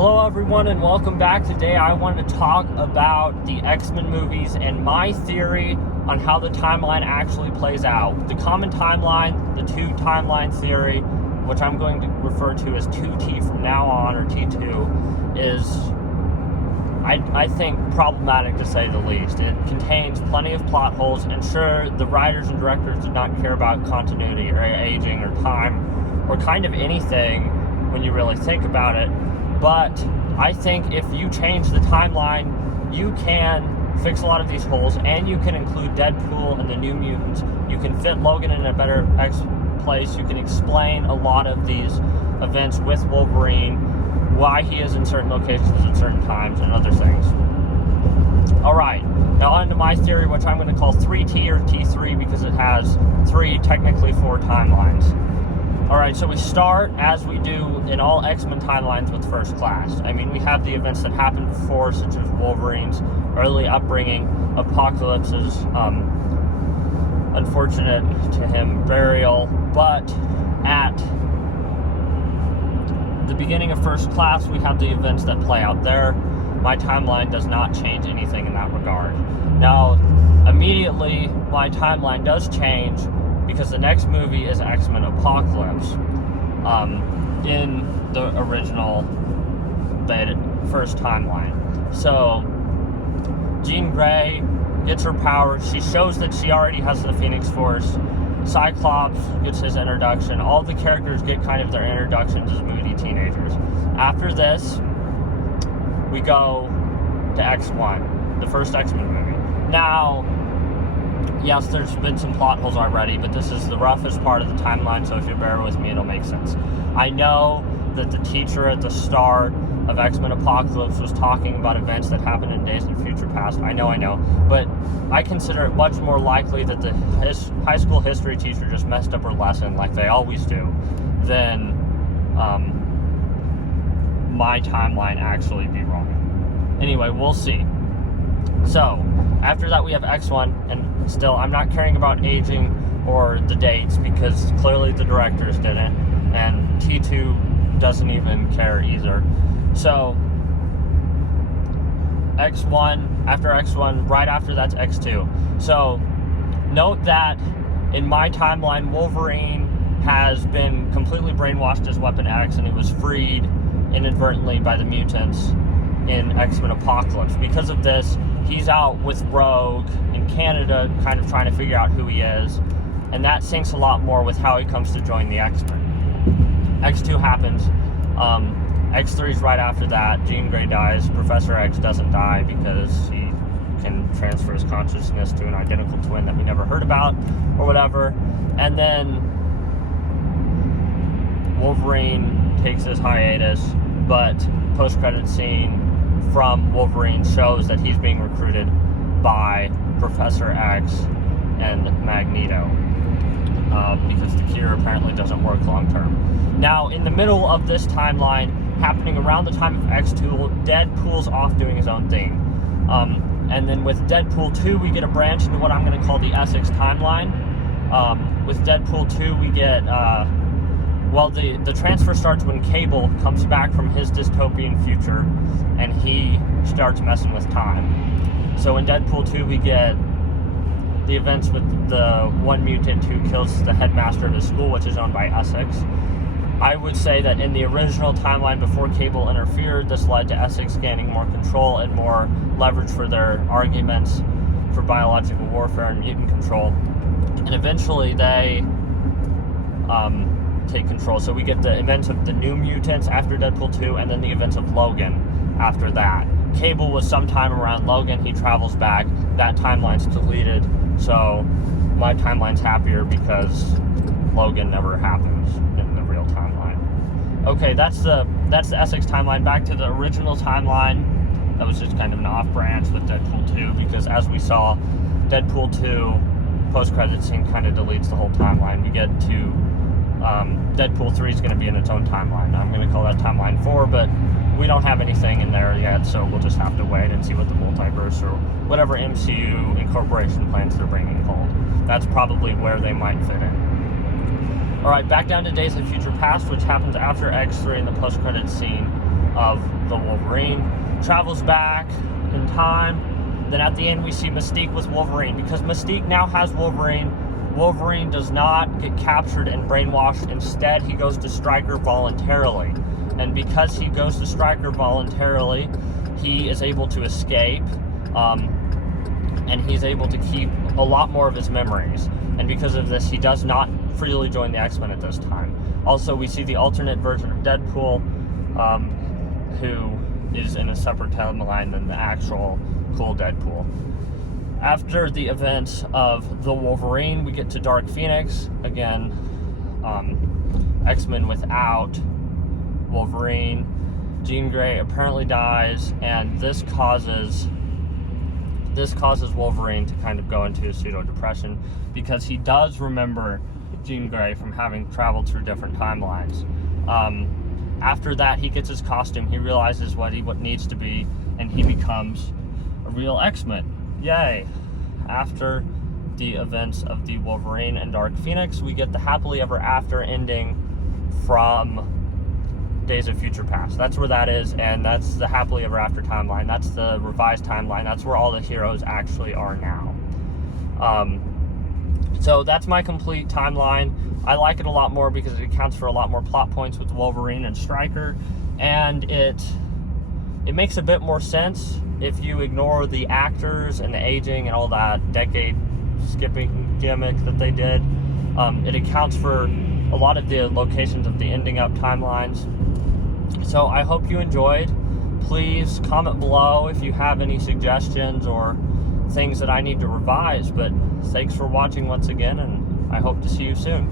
Hello everyone and welcome back. Today I want to talk about the X-Men movies and my theory on how the timeline actually plays out. The common timeline, the two timeline theory, which I'm going to refer to as 2T from now on, or T2, is, I think, problematic to say the least. It contains plenty of plot holes, and sure, the writers and directors did not care about continuity or aging or time or kind of anything when you really think about it. But I think if you change the timeline, you can fix a lot of these holes, and you can include Deadpool and the New Mutants. You can fit Logan in a better place. You can explain a lot of these events with Wolverine, why he is in certain locations at certain times, and other things. Alright, now on to my theory, which I'm going to call 3T or T3 because it has technically four timelines. Alright, so we start, as we do in all X-Men timelines, with First Class. I mean, we have the events that happened before, such as Wolverine's early upbringing, Apocalypse's unfortunate to him burial, but at the beginning of First Class, we have the events that play out there. My timeline does not change anything in that regard. Now, immediately, my timeline does change, because the next movie is X-Men Apocalypse, in the original first timeline. So, Jean Grey gets her powers. She shows that she already has the Phoenix Force. Cyclops gets his introduction. All the characters get kind of their introductions as moody teenagers. After this, we go to X1, the first X-Men movie. Now, yes, there's been some plot holes already, but this is the roughest part of the timeline, so if you bear with me, it'll make sense. I know that the teacher at the start of X-Men Apocalypse was talking about events that happened in Days of Future Past. I know, but I consider it much more likely that the high school history teacher just messed up her lesson, like they always do, than my timeline actually be wrong. Anyway, we'll see. So, after that we have X1, and still, I'm not caring about aging or the dates, because clearly the directors didn't, and T2 doesn't even care either. So, X1, after X1, right after that's X2. So, note that in my timeline, Wolverine has been completely brainwashed as Weapon X, and he was freed inadvertently by the mutants in X-Men Apocalypse. Because of this, he's out with Rogue in Canada, kind of trying to figure out who he is, and that syncs a lot more with how he comes to join the X-Men. X2 happens. X3 is right after that. Jean Grey dies. Professor X doesn't die because he can transfer his consciousness to an identical twin that we never heard about, or whatever. And then Wolverine takes his hiatus, but post-credit scene from Wolverine shows that he's being recruited by Professor X and Magneto, because the cure apparently doesn't work long term. Now, in the middle of this timeline, happening around the time of X2, Deadpool's off doing his own thing. And then with Deadpool 2, we get a branch into what I'm going to call the Essex timeline. With Deadpool 2, we get... the transfer starts when Cable comes back from his dystopian future, and he starts messing with time. So in Deadpool 2, we get the events with the one mutant who kills the headmaster of his school, which is owned by Essex. I would say that in the original timeline before Cable interfered, this led to Essex gaining more control and more leverage for their arguments for biological warfare and mutant control. And eventually they take control. So we get the events of the New Mutants after Deadpool 2, and then the events of Logan after that. Cable was sometime around Logan. He travels back. That timeline's deleted. So my timeline's happier because Logan never happens in the real timeline. Okay, that's the Essex timeline. Back to the original timeline. That was just kind of an off branch with Deadpool 2, because as we saw, Deadpool 2 post-credit scene kind of deletes the whole timeline. We get to Deadpool 3 is going to be in its own timeline. I'm going to call that timeline 4, but we don't have anything in there yet, so we'll just have to wait and see what the multiverse or whatever MCU incorporation plans they're bringing hold. That's probably where they might fit in. Alright, back down to Days of Future Past, which happens after X3 in the post-credits scene. of the Wolverine, travels back in time. Then at the end we see Mystique with Wolverine, because Mystique now has Wolverine. Wolverine does not get captured and brainwashed. Instead, he goes to Stryker voluntarily. And because he goes to Stryker voluntarily, he is able to escape, and he's able to keep a lot more of his memories. And because of this, he does not freely join the X-Men at this time. Also, we see the alternate version of Deadpool, who is in a separate timeline than the actual cool Deadpool. After the events of the Wolverine, we get to Dark Phoenix. Again, X-Men without Wolverine. Jean Grey apparently dies, and this causes Wolverine to kind of go into a pseudo-depression, because he does remember Jean Grey from having traveled through different timelines. After that, he gets his costume, he realizes what needs to be, and he becomes a real X-Men. Yay! After the events of the Wolverine and Dark Phoenix, we get the happily ever after ending from Days of Future Past. That's where that is, and that's the happily ever after timeline. That's the revised timeline. That's where all the heroes actually are now. So that's my complete timeline. I like it a lot more because it accounts for a lot more plot points with Wolverine and Stryker, and it makes a bit more sense if you ignore the actors and the aging and all that decade skipping gimmick that they did. It accounts for a lot of the locations of the ending up timelines. So I hope you enjoyed. Please comment below if you have any suggestions or things that I need to revise. But thanks for watching once again, and I hope to see you soon.